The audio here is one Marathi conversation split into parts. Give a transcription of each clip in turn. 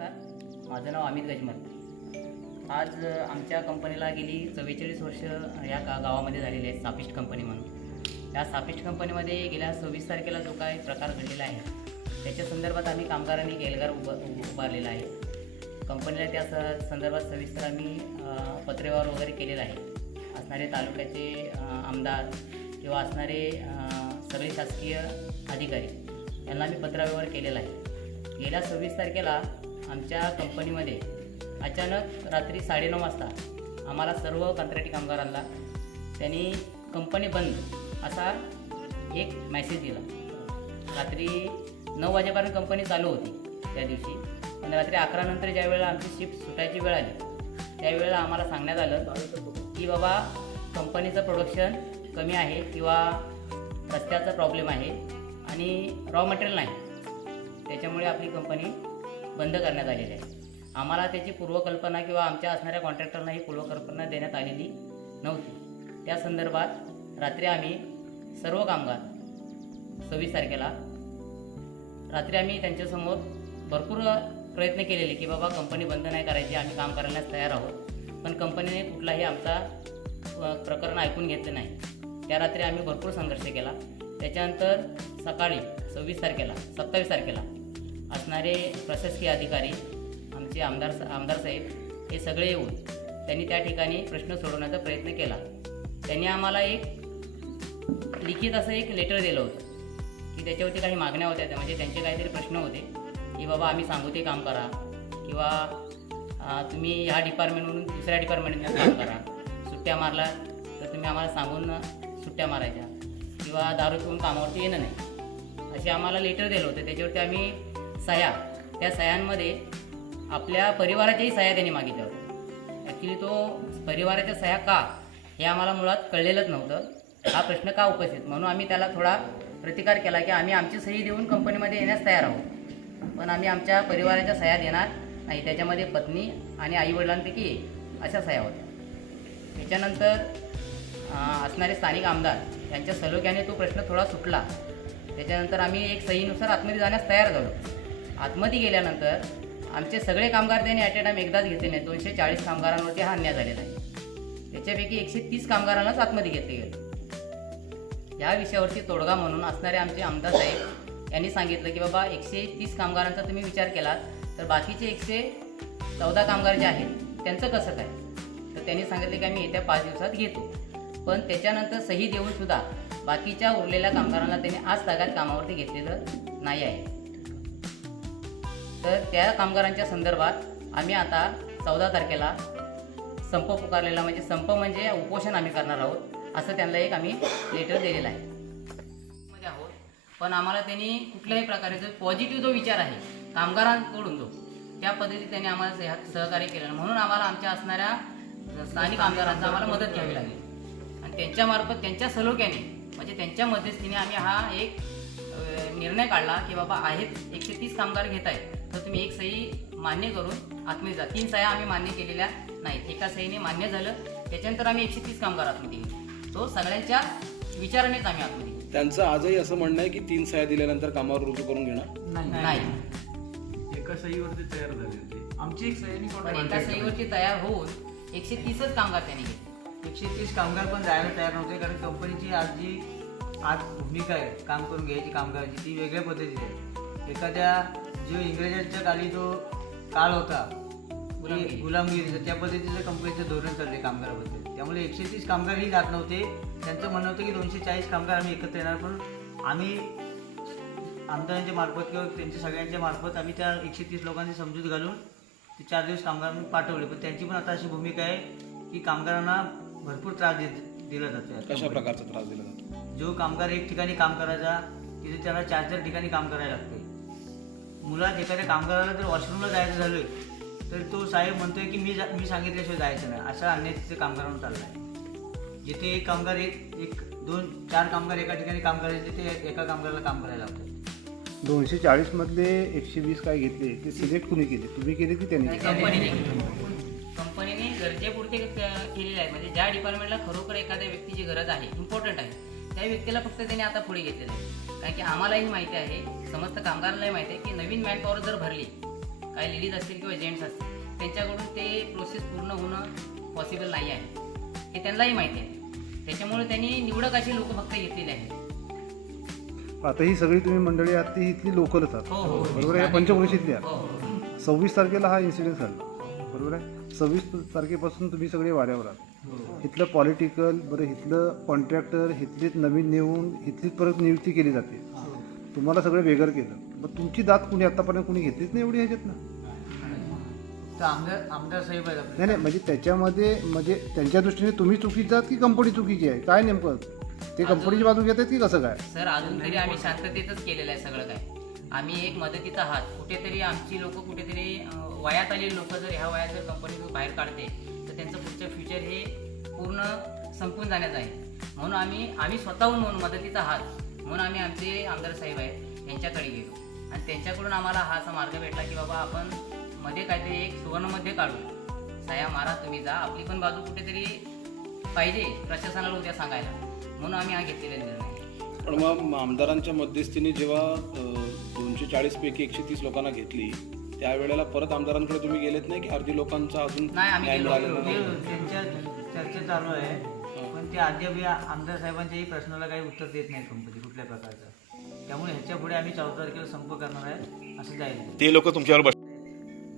नमस्कार. माझं नाव अमित गजमल आज आमच्या कंपनीला गेली चव्वेचाळीस वर्ष या गा गावामध्ये झालेली आहेत सापिस्ट कंपनी म्हणून. या सापिस्ट कंपनीमध्ये गेल्या सव्वीस तारखेला जो काय प्रकार घडलेला आहे त्याच्या संदर्भात आम्ही कामगारांनी गेलगार उभ उभारलेला आहे. कंपनीला त्या स संदर्भात सविस्तर आम्ही अ, पत्रव्यवहार वगैरे केलेला आहे. असणारे तालुक्याचे आमदार किंवा असणारे सगळे शासकीय अधिकारी यांना मी पत्रव्यवहार केलेला आहे. गेल्या सव्वीस तारखेला आमच्या कंपनीमध्ये अचानक रात्री साडेनऊ वाजता आम्हाला सर्व कंत्राटी कामगारांना त्यांनी कंपनी बंद असा एक मेसेज दिला. रात्री नऊ वाजेपर्यंत कंपनी चालू होती त्या दिवशी. आणि रात्री अकरानंतर ज्या वेळेला आमची शिफ्ट सुटायची वेळ आली त्यावेळेला आम्हाला सांगण्यात आलं की बाबा कंपनीचं प्रोडक्शन कमी आहे किंवा रस्त्याचा प्रॉब्लेम आहे आणि रॉ मटेरियल नाही. त्याच्यामुळे आपली कंपनी बंद करण्यात आलेली आहे. आम्हाला त्याची पूर्वकल्पना किंवा आमच्या असणाऱ्या कॉन्ट्रॅक्टरना ही पूर्वकल्पना देण्यात आलेली नव्हती. त्या संदर्भात रात्री आम्ही सर्व कामगार सव्वीस तारखेला रात्री आम्ही त्यांच्यासमोर भरपूर प्रयत्न केलेले की बाबा कंपनी बंद नाही करायची आम्ही काम करण्यास तयार आहोत. पण कंपनीने कुठलाही आमचा प्रकरण ऐकून घेतलं नाही. त्या रात्री आम्ही भरपूर संघर्ष केला. त्याच्यानंतर सकाळी सव्वीस तारखेला सत्तावीस तारखेला असणारे प्रशासकीय अधिकारी आमचे आमदार आमदार साहेब हे सगळे येऊन त्यांनी त्या ठिकाणी प्रश्न सोडवण्याचा प्रयत्न केला. त्यांनी आम्हाला एक लिखित असं एक लेटर दिलं होतं की त्याच्यावरती काही मागण्या होत्या म्हणजे त्यांचे काहीतरी प्रश्न होते की बाबा आम्ही सांगू ते काम करा किंवा तुम्ही ह्या डिपार्टमेंटमधून दुसऱ्या डिपार्टमेंटमध्ये काम करा सुट्ट्या मारला तर तुम्ही आम्हाला सांगून सुट्ट्या मारायच्या किंवा दारू पिऊन कामावरती येणं नाही. असे आम्हाला लेटर दिलं होतं त्याच्यावरती आम्ही सह्या. त्या सह्यांमध्ये आपल्या परिवाराच्याही सह्या त्यांनी मागितल्या होत्या ॲक्च्युली तो परिवाराच्या सह्या का हे आम्हाला मुळात कळलेलंच नव्हतं. हा प्रश्न का उपस्थित? म्हणून आम्ही त्याला थोडा प्रतिकार केला की आम्ही आमची सही देऊन कंपनीमध्ये येण्यास तयार आहोत. पण आम्ही आमच्या परिवाराच्या सह्या देणार नाही. त्याच्यामध्ये पत्नी आणि आईवडिलांपैकी अशा सह्या होत्या. त्याच्यानंतर असणारे स्थानिक आमदार यांच्या सलोख्याने तो प्रश्न थोडा सुटला. त्याच्यानंतर आम्ही एक सहीनुसार आतमध्ये जाण्यास तयार झालो. आतमध्ये गेल्यानंतर आमचे सगळे कामगार त्यांनी ॲट ए टाईम एकदाच घेतले नाही दोनशे चाळीस कामगारांवरती हा अन्याय झालेला आहे. त्याच्यापैकी एकशे तीस कामगारांनाच आतमध्ये घेतले गेले. या विषयावरती तोडगा म्हणून असणारे आमचे आमदार साहेब यांनी सांगितलं की बाबा एकशे तीस कामगारांचा तुम्ही विचार केलात तर बाकीचे एकशे चौदा कामगार जे आहेत त्यांचं कसं काय? तर त्यांनी सांगितलं की आम्ही येत्या पाच दिवसात घेतो. पण त्याच्यानंतर सही देऊन सुद्धा बाकीच्या उरलेल्या कामगारांना त्यांनी आज तागात कामावरती घेतलेलं नाही आहे. तर त्या कामगारांच्या संदर्भात आम्ही आता चौदा तारखेला संप पुकारलेला म्हणजे संप म्हणजे उपोषण आम्ही करणार आहोत असं त्यांना एक आम्ही लेटर दिलेलं आहे. मध्ये आहोत. पण आम्हाला त्यांनी कुठल्याही प्रकारे जो पॉझिटिव्ह जो विचार आहे कामगारांकडून जो त्या पद्धतीने त्यांनी आम्हाला सहकार्य केलं म्हणून आम्हाला आमच्या असणाऱ्या स्थानिक कामगारांचा आम्हाला मदत घ्यावी लागली. आणि त्यांच्यामार्फत त्यांच्या सलोख्याने म्हणजे त्यांच्या मध्यस्थीने आम्ही हा एक निर्णय काढला की बाबा आहेत एकशे तीस कामगार घेत आहेत. तर तुम्ही एक सही मान्य करून आतमध्ये जा. तीन सह्या आम्ही मान्य केलेल्या नाहीत. एका सहीने मान्य झालं. त्याच्यानंतर आम्ही एकशे तीस कामगार आतमध्ये गेलो तो सगळ्यांच्या विचारानेच आम्ही आतमध्ये. त्यांचं आजही असं म्हणणं आहे की तीन सह्या दिल्यानंतर कामावर रुजू करून घेणार? नाही. एका सहीवरती तयार झाली होती. आमची एक पण एका सहीवरती तयार होऊन एकशे तीसच कामगार त्यांनी घेतले. एकशे तीस कामगार पण जायला तयार नव्हते कारण कंपनीची आज जी आज भूमिका आहे काम करून घ्यायची कामगाराची ती वेगळ्या पद्धतीची आहे. एखाद्या जो इंग्रजांच्या काळी जो काळ होता गुलामगिरी. गुलामगिरीचा त्या पद्धतीचं कंपनीचं धोरण चालले कामगाराबद्दल. त्यामुळे एकशे तीस कामगारही जात नव्हते. त्यांचं म्हणणं होतं की दोनशे चाळीस कामगार आम्ही एकत्र येणार पण आम्ही आमदारांच्या मार्फत किंवा त्यांच्या सगळ्यांच्या मार्फत आम्ही त्या एकशे तीस लोकांची समजूत घालून ते चार दिवस कामगारांना पाठवले. पण त्यांची पण आता अशी भूमिका आहे की कामगारांना भरपूर त्रास देत दिला जातो कशा प्रकारचा त्रास दिला जातो जो कामगार एक ठिकाणी काम करायचा तिथे त्याला चार चार ठिकाणी काम करायला लागते मुलात एखाद्या कामगाराला जर वॉशरूमला जायचं झालं तर तो साहेब म्हणतोय की मी जा- मी सांगितल्याशिवाय जायचं नाही. असा अन्याय तिथे कामगारांना चालला आहे जिथे एक कामगार एक एक दोन चार कामगार एका ठिकाणी काम करायचे तिथे एका कामगाराला काम करायला लागतं दोनशे चाळीस मधले एकशे वीस काय घेतले ते सिलेक्ट कुणी केले? तुम्ही केले की त्यांनी? कंपनीने कंपनीने गरजेपुरते केलेले आहे म्हणजे ज्या डिपार्टमेंटला खरोखर एखाद्या व्यक्तीची गरज आहे इम्पॉर्टंट आहे त्या व्यक्तीला फक्त त्यांनी आता पुढे घेतलेलं आहे. कारण की आम्हालाही माहिती आहे समस्त कामगारांनाही माहिती आहे की नवीन मॅन पॉवर जर भरली काही लेडीज असतील किंवा जेंट्स असतील त्यांच्याकडून ते प्रोसेस पूर्ण होणं पॉसिबल नाही आहे. हे त्यांनाही माहिती आहे. त्याच्यामुळे त्यांनी निवडक अशी लोक फक्त घेतलेले आहेत. आता ही सगळी तुम्ही मंडळी आहात ती इथली लोकलच आहात. हो हो. बरोबर आहे? पंचक्रोशीतली आहात. हो हो. सव्वीस तारखेला हा इन्सिडेंट झाला. बरोबर आहे? सव्वीस तारखेपासून तुम्ही सगळे वाऱ्यावर आहात. इथलं पॉलिटिकल बरं इथलं कॉन्ट्रॅक्टर इथलीच नवीन नेऊन इथलीच परत नियुक्ती केली जाते. तुम्हाला सगळं वेगळं केलं. मग तुमची दात कुणी आतापर्यंत कुणी घेतलीच नाही एवढी ह्याच्यात ना आहेत नाही नाही म्हणजे त्याच्यामध्ये म्हणजे त्यांच्या दृष्टीने तुम्ही चुकीचे आहात की कंपनी चुकीची आहे? काय नेमकं? ते कंपनीची बाजू घेत आहेत की कसं काय? सर अजून तरी आम्ही शांततेतच केलेलं आहे सगळं काय. आम्ही एक मदतीचा हात. कुठेतरी आमची लोक कुठेतरी वयात आलेली लोक जर ह्या वयात जर कंपनी बाहेर काढते तर फ्युचर हे पूर्ण संपून जाण्याचं आहे. म्हणून आम्ही आम्ही स्वतःहून म्हणून मदतीचा हात म्हणून आम्ही आमचे आमदार साहेब आहेत यांच्याकडे गेलो. आणि त्यांच्याकडून आम्हाला हा असा मार्ग भेटला की बाबा आपण मध्ये काहीतरी एक सुवर्णमध्ये काढू. साया मारा तुम्ही जा. आपली पण बाजू कुठेतरी पाहिजे प्रशासनाला उद्या सांगायला. म्हणून आम्ही हा घेतलेला निर्णय. पण मग आमदारांच्या मध्यस्थीने जेव्हा दोनशे चाळीसपैकी एकशे तीस लोकांना घेतली त्यावेळेला परत आमदारांकडे तुम्ही गेलेत नाही की अर्धी लोकांचा अजून नाही, आम्ही न्याय गेलो. मिळालेला ते नाही? त्यांच्या चर्चा चालू आहे. पण ते अद्याप या आमदार साहेबांच्याही प्रश्नाला काही उत्तर देत नाही कंपनी कुठल्या प्रकारचं. त्यामुळे ह्याच्या पुढे आम्ही चौदा तारखेला संप करणार आहे असं जाहीर ते लोक तुमच्यावर बस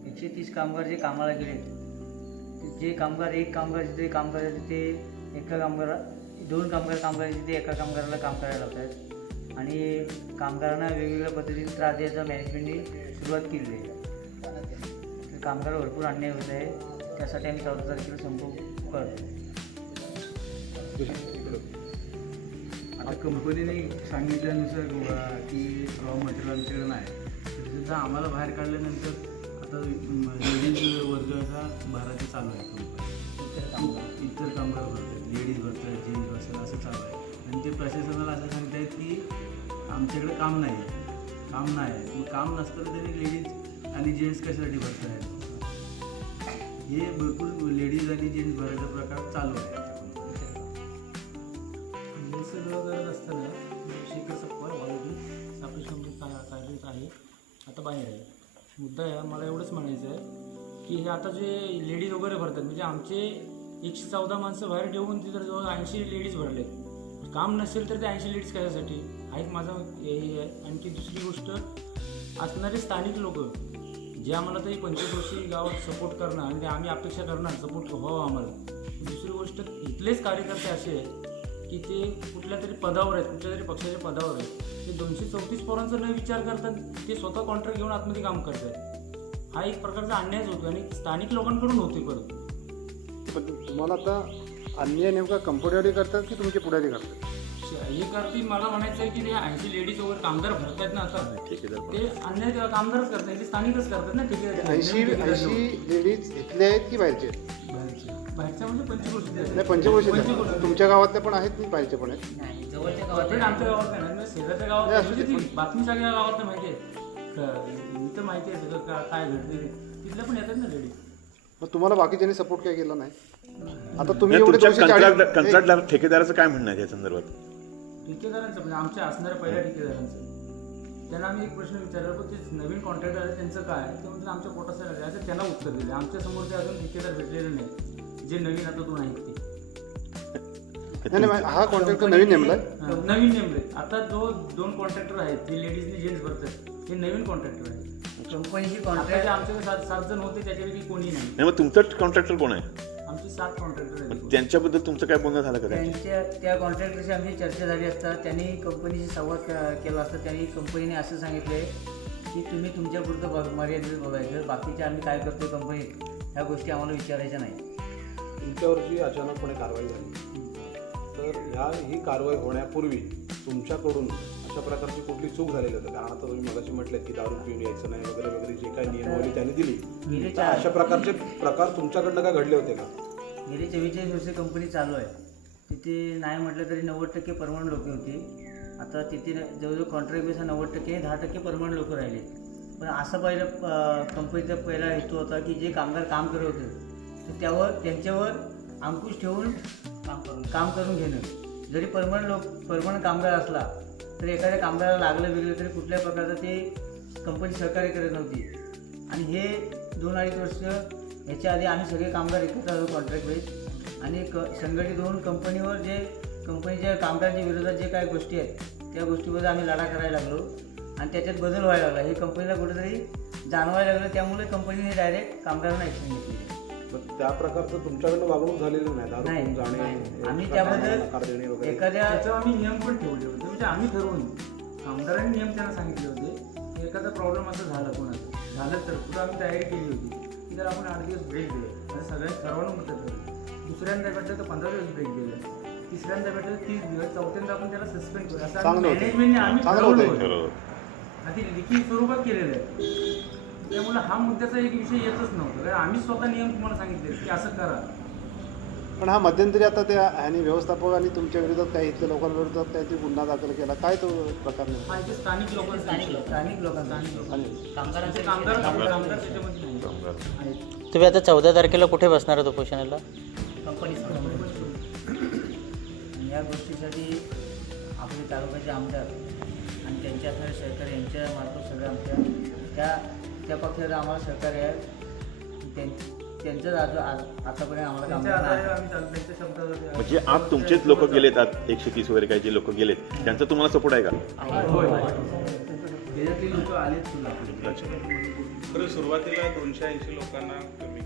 एकशे तीस कामगार जे कामाला गेले जे कामगार एक कामगार जिथे काम करायचे ते एका कामगारा दोन कामगार काम करायचे ते एका कामगाराला काम करायला लावतात आणि कामगारांना वेगवेगळ्या पद्धतीने त्रास द्यायचा मॅनेजमेंटने सुरुवात केली आहे. कामगार भरपूर अन्याय होत आहे. त्यासाठी आम्ही चौदा तारखेला संप करतो आता कंपनीने सांगितल्यानुसार की रॉ मटेरियल आमच्याकडे नाही. तर सुद्धा आम्हाला बाहेर काढल्यानंतर आता लेडीज वर्ग असा भरायचा चालू आहे. कंपनी इतर कामगार भरतात लेडीज भरतात जेंट्स भरतात असं चालू आहे. आणि ते प्रशासनाला असं सांगत आहेत की आमच्याकडे काम नाही आहे. काम नाही. आहे मग काम नसताना तरी लेडीज आणि जेंट्स कशासाठी भरत आहेत हे भरपूर लेडीज आणि जेंट्स भरायचा प्रकार चालू आहे. आता हे सगळं करत असताना शेखर सप्पा ऑलरेडी कायदेत आहे. आता बाहेर आहे. मुद्दा आहे मला एवढंच म्हणायचं आहे की हे आता जे लेडीज वगैरे भरतात म्हणजे आमचे एकशे चौदा माणसं बाहेर ठेवून तिथं जवळ ऐंशी लेडीज भरले काम नसेल तर ते ऐंशी लीड्स कशासाठी? हा एक माझा हे आहे आणखी दुसरी गोष्ट असणारे स्थानिक लोक जे आम्हाला तरी पंचक्रोशी गावात सपोर्ट करणार आणि ते आम्ही अपेक्षा करणार सपोर्ट व्हावं आम्हाला. दुसरी गोष्ट इथलेच कार्यकर्ते असे आहेत की ते कुठल्या तरी पदावर आहेत कुठल्या तरी पक्षाच्या पदावर आहेत. ते दोनशे चौतीस पोरांचा न विचार करता ते स्वतः कॉन्ट्रॅक्ट घेऊन आतमध्ये काम करतात हा एक प्रकारचा अन्यायच होतो आणि स्थानिक लोकांकडून होते परत. पण तुम्हाला आता अन्याय नेमका कंपनीवाले करतात की तुमचे पुढारी करतात? हे करती मला म्हणायचं आहे की ते ऐंशी लेडीज वगैरे कामगार भरतात ना आता. ठेकेदार ते अन्याय ते कामगारच करतात ते स्थानिकच करतात ना ठेकेदार ऐंशी ऐंशी लेडीज इथले आहेत की बाहेरचे आहेत? बाहेरच्या म्हणजे पंचक्रोशीत नाही पंचक्रोशीत तुमच्या गावातल्या पण आहेत की बाहेरचे पण आहेत? नाही जवळच्या गावात पण आमच्या गावात नाही ना, शेजारच्या गावात नाही, असू दे, म्हणजे ती बातमी सगळ्या गावात माहिती आहे इथं माहिती आहे सगळं का- काय घडते पण येतात ना लेडीज. मग तुम्हाला बाकीच्यांनी सपोर्ट काय केला नाही? आता तुम्ही एवढे दोनशे चाळीस कंत्राटदार ठेकेदाराचं काय म्हणणं आहे या संदर्भात? ठेकेदारांचं म्हणजे आमच्या असणाऱ्या पहिल्या ठेकेदारांचं. त्यांना आम्ही एक प्रश्न विचारला पण ते नवीन कॉन्ट्रॅक्टर आहे त्यांचं काय? ते म्हणजे आमच्या पोटाचं आहे असं त्यांना उत्तर दिले. आमच्यासमोर ते अजून ठेकेदार भेटलेले नाही जे नवीन आता दोन आहेत ते. नाही नाही हा कॉन्ट्रॅक्टर नवीन नेमलाय हा, नवीन नेमले. आता जो दोन कॉन्ट्रॅक्टर आहेत ते लेडीजने जेंट्स भरतात ते नवीन कॉन्ट्रॅक्टर आहेत. कंपनीची आता जे कॉन्ट्रॅक्ट आमच्याकडे सात सात जण होते त्याच्यापैकी कोणी नाही. नाही मग तुमचं कॉन्ट्रॅक्टर कोण आहे? सात कॉन्ट्रॅक्टर त्यांच्याबद्दल तुमचं काय बोलणं झालं का? त्यांच्या त्या कॉन्ट्रॅक्टरशी आमची चर्चा झाली असता. त्यांनी कंपनीशी संवाद क- केला असता. त्यांनी कंपनीने असं सांगितलंय की तुम्ही तुमच्या पुरतं बघ मर्यादित बघायचं. बाकीच्या आम्ही काय करतोय कंपनीत ह्या गोष्टी आम्हाला विचारायच्या नाही तुमच्यावरची अचानकपणे कारवाई झाली. तर ह्या ही कारवाई होण्यापूर्वी तुमच्याकडून अशा प्रकारची कुठली चूक झालेली होती? कारण आता तुम्ही मगाशी म्हटलेत की दारू पिऊन यायचं नाही वगैरे वगैरे जे काही नियमावली त्यांनी दिली. अशा प्रकारचे प्रकार तुमच्याकडनं काय घडले होते का? गेली चव्वेचाळीस वर्ष कंपनी चालू आहे तिथे नाही म्हटलं तरी नव्वद टक्के परमनंट लोक होती. आता तिथे जवळजवळ कॉन्ट्रॅक्ट बेस नव्वद टक्के दहा टक्के परमनंट लोक राहिले पण असं पहिलं कंपनीचा पहिला हेतू होता की जे कामगार काम करत होते तर त्यावर त्यांच्यावर अंकुश ठेवून काम करून काम करून घेणं. जरी परमनंट लोक परमनंट कामगार असला तर एखाद्या कामगाराला लागलं बिगलं तरी कुठल्या प्रकारचं ते कंपनी सहकार्य करत नव्हती. आणि हे दोन अडीच वर्ष ह्याच्या आधी आम्ही सगळे कामगार एकत्र आलो कॉन्ट्रॅक्ट बेस आणि क संघटित होऊन कंपनीवर जे कंपनीच्या कामगारांच्या विरोधात जे काही गोष्टी आहेत त्या गोष्टीमध्ये आम्ही लढा करायला लागलो. आणि त्याच्यात बदल व्हायला लागला. हे कंपनीला कुठेतरी जाणवायला लागलं त्यामुळे कंपनीने डायरेक्ट कामगारांना ॲक्शन घेतली. त्या प्रकारचं तुमच्याकडनं वागणूक झालेलं नाही. जाणे नाही. आम्ही त्याबद्दल एखाद्या आम्ही नियम पण ठेवले होते. म्हणजे आम्ही ठरवून कामगारांनी नियम त्यांना सांगितले होते. की एखादा प्रॉब्लेम असं झाला कोणाचा झालं तर पुढे आम्ही तयारी केली होती. जर आपण आठ दिवस ब्रेक दिले आणि सगळ्या सर्वांना मत ठरवलं दुसऱ्यांदा भेटलं तर पंधरा दिवस ब्रेक दिले. तिसऱ्यांदा भेटलं तर तीस दिवस. चौथ्यांदा आपण त्याला सस्पेंड करू असं. मॅनेजमेंटने आम्ही ठरवलं. आणि ते लिखित स्वरूपात केलेलं आहे. त्यामुळे हा मुद्द्याचा एक विषय येतच नव्हता. कारण आम्ही स्वतः नियम तुम्हाला सांगितले की असं करा. पण हा मध्यंतरी आता त्या आणि तुमच्या विरोधात काही इथल्या लोकांविरोधात काहीतरी गुन्हा दाखल केला. काय तो प्रकार नेमका? हा इथे स्थानिक लोक स्थानिक लोक स्थानिक लोकांना स्थानिक लोक आणि कामगारांचे कामगार कामगार कामगार त्याच्यामध्ये नाही. कामगार. आहेत तुम्ही आता चौदा तारखेला कुठे बसणार आहात उपोषणाला? कंपनी आणि या गोष्टीसाठी आपले तालुक्याचे आमदार आणि त्यांच्या असणारे सहकारी यांच्या मार्फत सगळं आमच्या त्या त्या पक्षाचं आम्हाला सहकार्य आहे. त्यां- त्यांचंच आज आज- आतापर्यंत आम्हाला काम त्यांच्या आधारे करणार. आम्ही चालू त्यांच्या शब्दावर म्हणजे आज तुमचेच लोक गेलेत आज एकशे तीस वगैरे काही जे लोक गेलेत त्यांचा तुम्हाला सपोर्ट आहे का? होय. त्याच्यातली लोक आलेच तुला अच्छा. बरं सुरुवातीला दोनशे ऐंशी लोकांना